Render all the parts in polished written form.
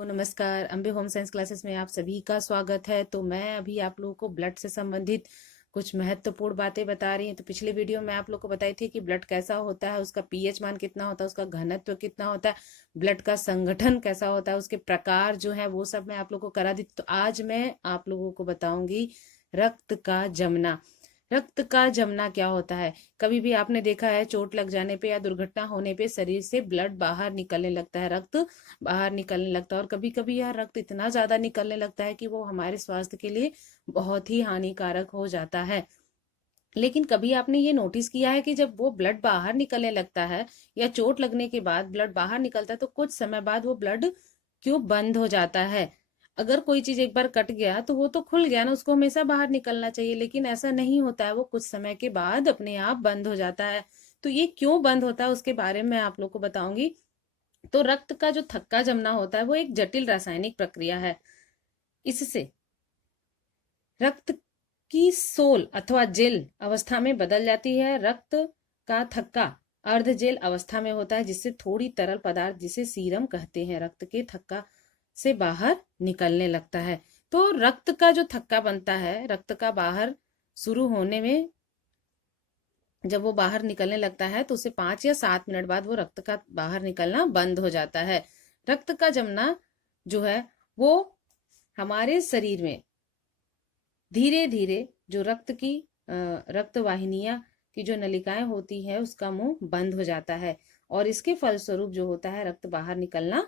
तो नमस्कार, Ambe home science classes में आप सभी का स्वागत है। तो मैं अभी आप लोगों को ब्लड से संबंधित कुछ महत्वपूर्ण बातें बता रही हूँ। तो पिछले वीडियो में आप लोग को बताई थी कि ब्लड कैसा होता है, उसका पीएच मान कितना होता है, उसका घनत्व कितना होता है, ब्लड का संगठन कैसा होता है, उसके प्रकार जो है वो सब मैं आप लोग को करा दी। तो आज मैं आप लोगों को बताऊंगी रक्त का जमना। रक्त का जमना क्या होता है? कभी भी आपने देखा है चोट लग जाने पे या दुर्घटना होने पे शरीर से ब्लड बाहर निकलने लगता है, रक्त बाहर निकलने लगता है। और कभी कभी यह रक्त इतना ज्यादा निकलने लगता है कि वो हमारे स्वास्थ्य के लिए बहुत ही हानिकारक हो जाता है। लेकिन कभी आपने ये नोटिस किया है कि जब वो ब्लड बाहर निकलने लगता है या चोट लगने के बाद ब्लड बाहर निकलता है तो कुछ समय बाद वो ब्लड क्यों बंद हो जाता है? अगर कोई चीज एक बार कट गया तो वो तो खुल गया ना, उसको हमेशा बाहर निकलना चाहिए, लेकिन ऐसा नहीं होता है, वो कुछ समय के बाद अपने आप बंद हो जाता है। तो ये क्यों बंद होता है उसके बारे में मैं आप लोग को बताऊंगी। तो रक्त का जो थक्का जमना होता है वो एक जटिल रासायनिक प्रक्रिया है। इससे रक्त की सोल अथवा जेल अवस्था में बदल जाती है। रक्त का थक्का अर्ध जेल अवस्था में होता है, जिससे थोड़ी तरल पदार्थ, जिसे सीरम कहते हैं, रक्त के थक्का से बाहर निकलने लगता है। तो रक्त का जो थक्का बनता है, रक्त का बाहर शुरू होने में जब वो बाहर निकलने लगता है तो उसे 5 या 7 मिनट बाद वो रक्त का बाहर निकलना बंद हो जाता है। रक्त का जमना जो है वो हमारे शरीर में धीरे धीरे जो रक्त वाहिनियां की जो नलिकाएं होती है उसका मुंह बंद हो जाता है, और इसके फलस्वरूप जो होता है रक्त बाहर निकलना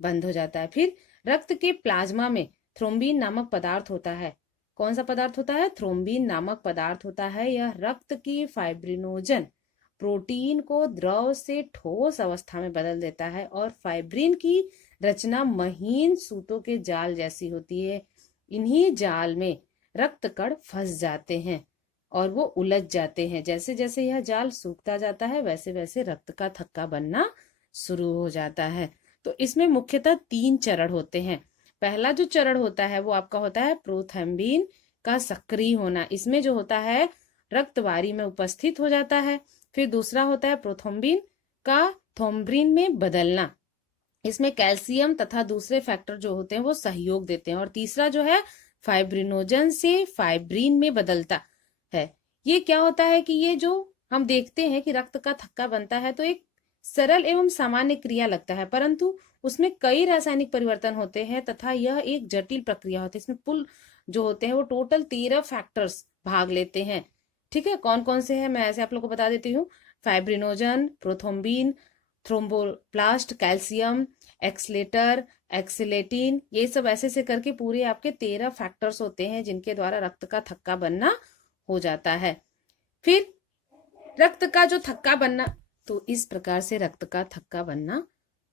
बंद हो जाता है। फिर रक्त के प्लाज्मा में थ्रोम्बिन नामक पदार्थ होता है। कौन सा पदार्थ होता है? थ्रोम्बिन नामक पदार्थ होता है। यह रक्त की फाइब्रिनोजन प्रोटीन को द्रव से ठोस अवस्था में बदल देता है, और फाइब्रिन की रचना महीन सूतों के जाल जैसी होती है। इन्हीं जाल में रक्त कण फंस जाते हैं और वो उलझ जाते हैं। जैसे जैसे यह जाल सूखता जाता है वैसे वैसे रक्त का थक्का बनना शुरू हो जाता है। तो इसमें मुख्यतः 3 चरण होते हैं। पहला जो चरण होता है वो आपका होता है प्रोथ्रम्बिन का सक्रिय होना। इसमें जो होता है रक्तवारी में उपस्थित हो जाता है। फिर दूसरा होता है प्रोथ्रम्बिन का थ्रोम्बिन में बदलना। इसमें कैल्शियम तथा दूसरे फैक्टर जो होते हैं वो सहयोग देते हैं। और तीसरा जो है फाइब्रिनोजन से फाइब्रिन में बदलता है। ये क्या होता है कि ये जो हम देखते हैं कि रक्त का थक्का बनता है तो एक सरल एवं सामान्य क्रिया लगता है, परंतु उसमें कई रासायनिक परिवर्तन होते हैं तथा यह एक जटिल प्रक्रिया होती है। इसमें कुल जो होते हैं वो टोटल 13 फैक्टर्स भाग लेते हैं। ठीक है, कौन कौन से हैं मैं ऐसे आप लोग को बता देती हूँ। फाइब्रिनोजन, प्रोथ्रोम्बिन, थ्रोम्बोप्लास्ट, कैल्शियम, एक्सलेटर, एक्सिलेटिन, ये सब ऐसे से करके पूरे आपके 13 फैक्टर्स होते हैं जिनके द्वारा रक्त का थक्का बनना हो जाता है। फिर रक्त का जो थक्का बनना, तो इस प्रकार से रक्त का थक्का बनना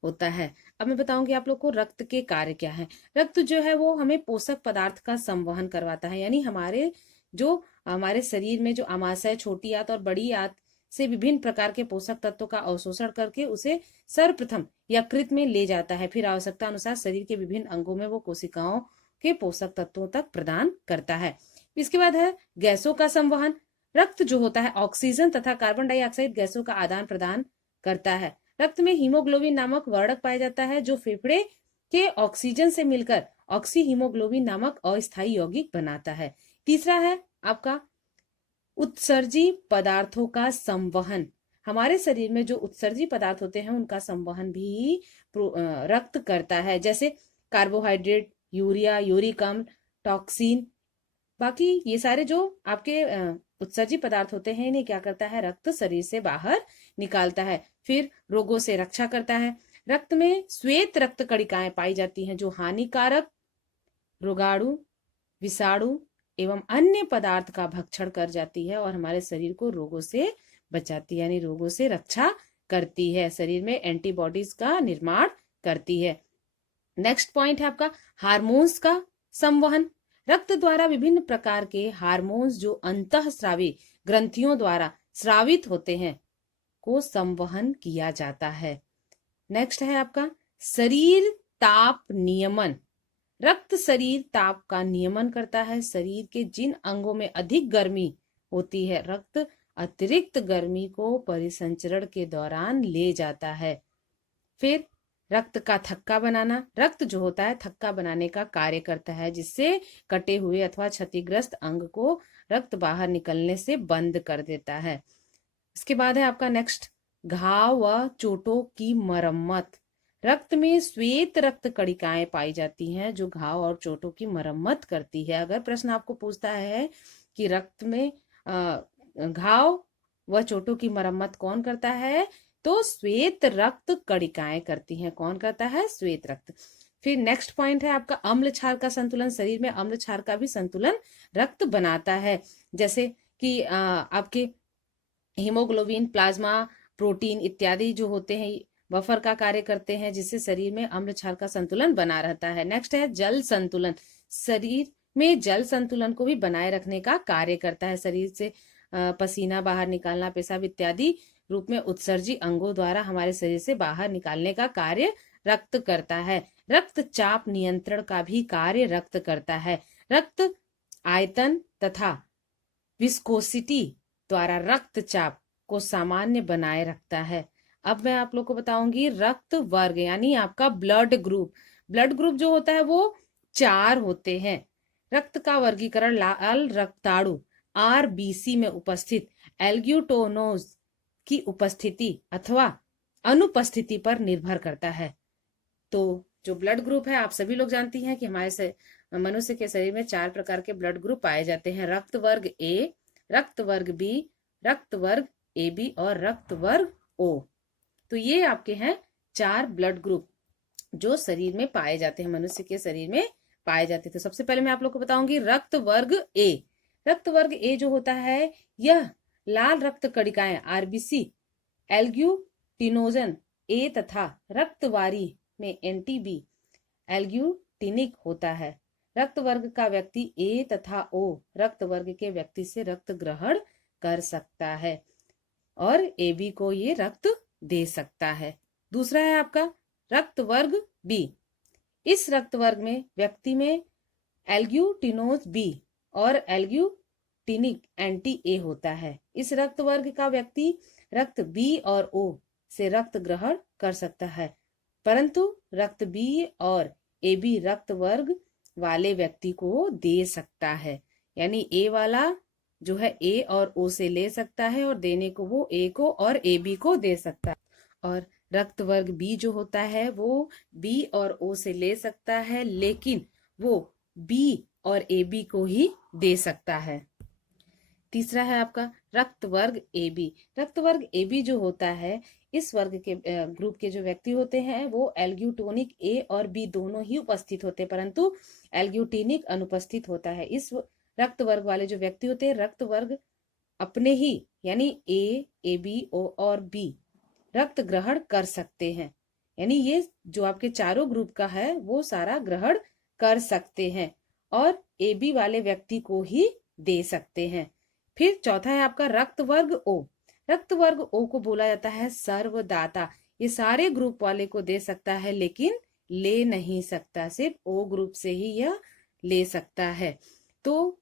होता है। अब मैं बताऊंगी आप लोग को रक्त के कार्य क्या है। रक्त जो है वो हमें पोषक पदार्थ का संवहन करवाता है, यानी हमारे शरीर में जो आमाशय, छोटी आंत और बड़ी आंत से विभिन्न प्रकार के पोषक तत्वों का अवशोषण करके उसे सर्वप्रथम यकृत में ले जाता है। फिर आवश्यकता अनुसार शरीर के विभिन्न अंगों में वो कोशिकाओं के पोषक तत्वों तक प्रदान करता है। इसके बाद है गैसों का संवहन। रक्त जो होता है ऑक्सीजन तथा कार्बन डाइऑक्साइड गैसों का आदान प्रदान करता है। रक्त में हीमोग्लोबिन नामक वर्णक पाया जाता है जो फेफड़े के ऑक्सीजन से मिलकर ऑक्सी हीमोग्लोबिन नामक अस्थायी यौगिक बनाता है। तीसरा है आपका उत्सर्जी पदार्थों का संवहन। हमारे शरीर में जो उत्सर्जी पदार्थ होते हैं उनका संवहन भी रक्त करता है, जैसे कार्बोहाइड्रेट, यूरिया, यूरिक अम्ल, टॉक्सिन। बाकी ये सारे जो आपके उत्सर्जी पदार्थ होते हैं इन्हें क्या करता है? रक्त शरीर से बाहर निकालता है। फिर रोगों से रक्षा करता है। रक्त में श्वेत रक्त कणिकाएं पाई जाती हैं जो हानिकारक रोगाणु, विषाणु एवं अन्य पदार्थ का भक्षण कर जाती है और हमारे शरीर को रोगों से बचाती है, यानी रोगों से रक्षा करती है, शरीर में एंटीबॉडीज का निर्माण करती है। नेक्स्ट पॉइंट है आपका हार्मोन्स का संवहन। रक्त द्वारा विभिन्न प्रकार के हार्मोन्स जो अंतःस्रावी ग्रंथियों द्वारा स्रावित होते हैं को संवहन किया जाता है। नेक्स्ट है आपका शरीर ताप नियमन। रक्त शरीर ताप का नियमन करता है। शरीर के जिन अंगों में अधिक गर्मी होती है रक्त अतिरिक्त गर्मी को परिसंचरण के दौरान ले जाता है। फिर रक्त का थक्का बनाना, रक्त जो होता है थक्का बनाने का कार्य करता है, जिससे कटे हुए अथवा क्षतिग्रस्त अंग को रक्त बाहर निकलने से बंद कर देता है। इसके बाद है आपका नेक्स्ट, घाव व चोटों की मरम्मत। रक्त में श्वेत रक्त कणिकाएं पाई जाती हैं जो घाव और चोटों की मरम्मत करती है। अगर प्रश्न आपको पूछता है कि रक्त में घाव व चोटों की मरम्मत कौन करता है, तो श्वेत रक्त कणिकाएं करती हैं। कौन करता है? श्वेत रक्त। फिर नेक्स्ट पॉइंट है आपका अम्ल क्षार का संतुलन। शरीर में अम्ल क्षार का भी संतुलन रक्त बनाता है, जैसे कि आपके हीमोग्लोबिन, प्लाज्मा, प्रोटीन इत्यादि जो होते हैं बफर का कार्य करते हैं, जिससे शरीर में अम्ल क्षार का संतुलन बना रहता है। नेक्स्ट है जल संतुलन। शरीर में जल संतुलन को भी बनाए रखने का कार्य करता है। शरीर से पसीना बाहर निकालना, पेशाब इत्यादि रूप में उत्सर्जी अंगों द्वारा हमारे शरीर से बाहर निकालने का कार्य रक्त करता है। रक्तचाप नियंत्रण का भी कार्य रक्त करता है। रक्त आयतन तथा विस्कोसिटी द्वारा रक्तचाप को सामान्य बनाए रखता है। अब मैं आप लोग को बताऊंगी रक्त वर्ग, यानी आपका ब्लड ग्रुप। ब्लड ग्रुप जो होता है वो 4 होते हैं। रक्त का वर्गीकरण लाल रक्ताणु आरबीसी में उपस्थित एल्ग्यूटोनोज की उपस्थिति अथवा अनुपस्थिति पर निर्भर करता है। तो जो ब्लड ग्रुप है, आप सभी लोग जानती हैं कि हमारे से मनुष्य के शरीर में 4 प्रकार के ब्लड ग्रुप पाए जाते हैं। रक्त वर्ग ए, रक्त वर्ग बी, रक्त वर्ग ए बी और रक्त वर्ग ओ। तो ये आपके हैं 4 ब्लड ग्रुप जो शरीर में पाए जाते हैं, मनुष्य के शरीर में पाए जाते हैं। तो सबसे पहले मैं आप लोग को बताऊंगी रक्त वर्ग ए। रक्त वर्ग ए जो होता है, यह लाल रक्त कणिकाएं आरबीसी, एल्ग्यूटिनोजन ए तथा रक्तवारी में एंटीबी एल्ग्यूटिनिक होता है। रक्त वर्ग का व्यक्ति ए तथा ओ रक्त वर्ग के व्यक्ति से रक्त ग्रहण कर सकता है और ए बी को ये रक्त दे सकता है। दूसरा है आपका रक्त वर्ग बी। इस रक्त वर्ग में व्यक्ति में एल्ग्यूटिनोज बी और एल्ग्यूटिनिक एंटी ए होता है। इस रक्त वर्ग का व्यक्ति रक्त बी और ओ से रक्त ग्रहण कर सकता है, परंतु रक्त बी और ए बी रक्त वर्ग वाले व्यक्ति को दे सकता है। यानी ए वाला जो है ए और ओ से ले सकता है और देने को वो ए को और ए बी को दे सकता है। और रक्त वर्ग बी जो होता है वो बी और ओ से ले सकता है, लेकिन वो बी और ए बी को ही दे सकता है। तीसरा है आपका रक्त वर्ग ए बी। रक्त वर्ग ए बी जो होता है, इस वर्ग के ग्रुप के जो व्यक्ति होते हैं वो एल्ग्यूटोनिक ए और बी दोनों ही उपस्थित होते हैं, परंतु एल्ग्यूटिनिक अनुपस्थित होता है। इस रक्त वर्ग वाले जो व्यक्ति होते हैं, रक्त वर्ग अपने ही यानी ए बी ओ और बी रक्त ग्रहण कर सकते हैं। यानी ये जो आपके चारों ग्रुप का है वो सारा ग्रहण कर सकते हैं और ए बी वाले व्यक्ति को ही दे सकते हैं। फिर चौथा है आपका रक्त वर्ग ओ। रक्त वर्ग ओ को बोला जाता है सर्वदाता। ये सारे ग्रुप वाले को दे सकता है लेकिन ले नहीं सकता, सिर्फ ओ ग्रुप से ही यह ले सकता है। तो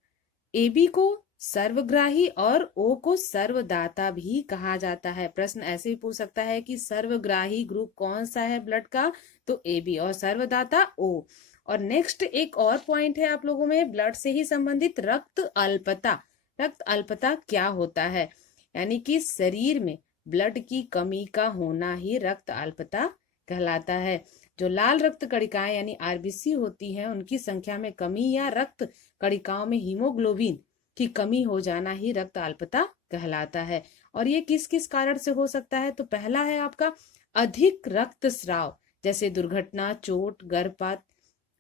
ए बी को सर्वग्राही और ओ को सर्वदाता भी कहा जाता है। प्रश्न ऐसे भी पूछ सकता है कि सर्वग्राही ग्रुप कौन सा है ब्लड का, तो ए बी, और सर्वदाता ओ। और नेक्स्ट एक और पॉइंट है आप लोगों में ब्लड से ही संबंधित रक्त अल्पता। रक्त अल्पता क्या होता है? यानी कि शरीर में ब्लड की कमी का होना ही रक्त अल्पता कहलाता है। जो लाल रक्त कणिकाएं यानी आरबीसी होती हैं, उनकी संख्या में कमी या रक्त कणिकाओं में हीमोग्लोबिन की कमी हो जाना ही रक्त अल्पता कहलाता है। और ये किस किस कारण से हो सकता है? तो पहला है आपका अधिक रक्तस्राव, जैसे दुर्घटना, चोट, गर्भपात,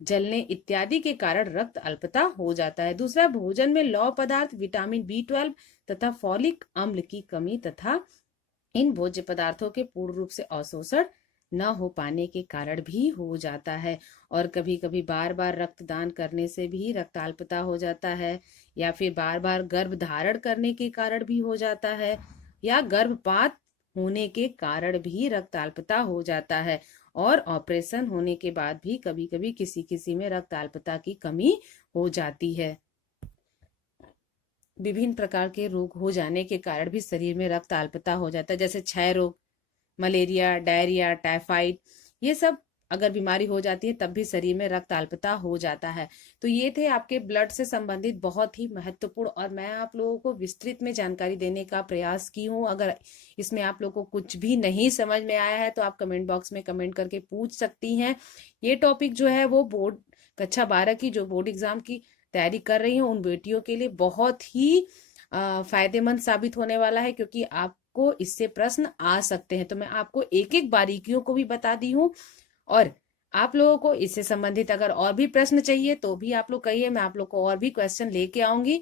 जलने इत्यादि के कारण रक्त अल्पता हो जाता है। दूसरा, भोजन में लौह पदार्थ, विटामिन B12 तथा फॉलिक अम्ल की कमी तथा इन भोज्य पदार्थों के पूर्ण रूप से अवशोषण न हो पाने के कारण भी हो जाता है। और कभी कभी बार बार रक्तदान करने से भी रक्त अल्पता हो जाता है, या फिर बार बार गर्भ धारण करने के कारण भी हो जाता है, या गर्भपात होने के कारण भी रक्त अल्पता हो जाता है। और ऑपरेशन होने के बाद भी कभी कभी किसी किसी में रक्त अल्पता की कमी हो जाती है। विभिन्न प्रकार के रोग हो जाने के कारण भी शरीर में रक्त अल्पता हो जाता है, जैसे क्षय रोग, मलेरिया, डायरिया, टाइफाइड, ये सब अगर बीमारी हो जाती है तब भी शरीर में रक्त अल्पता हो जाता है। तो ये थे आपके ब्लड से संबंधित बहुत ही महत्वपूर्ण, और मैं आप लोगों को विस्तृत में जानकारी देने का प्रयास की हूँ। अगर इसमें आप लोगों को कुछ भी नहीं समझ में आया है तो आप कमेंट बॉक्स में कमेंट करके पूछ सकती हैं। ये टॉपिक जो है वो बोर्ड कक्षा 12 की जो बोर्ड एग्जाम की तैयारी कर रही हूँ उन बेटियों के लिए बहुत ही फायदेमंद साबित होने वाला है, क्योंकि आपको इससे प्रश्न आ सकते हैं। तो मैं आपको एक एक बारीकियों को भी बता दी हूँ, और आप लोगों को इससे संबंधित अगर और भी प्रश्न चाहिए तो भी आप लोग कहिए, मैं आप लोग को और भी क्वेश्चन लेके आऊंगी,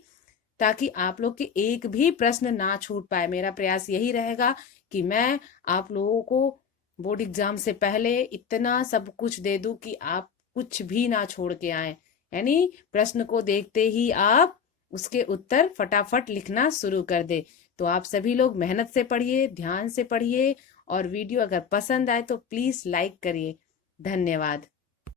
ताकि आप लोग के एक भी प्रश्न ना छूट पाए। मेरा प्रयास यही रहेगा कि मैं आप लोगों को बोर्ड एग्जाम से पहले इतना सब कुछ दे दूं कि आप कुछ भी ना छोड़ के आए, यानी प्रश्न को देखते ही आप उसके उत्तर फटाफट लिखना शुरू कर दे। तो आप सभी लोग मेहनत से पढ़िए, ध्यान से पढ़िए, और वीडियो अगर पसंद आए तो प्लीज लाइक करिए। धन्यवाद।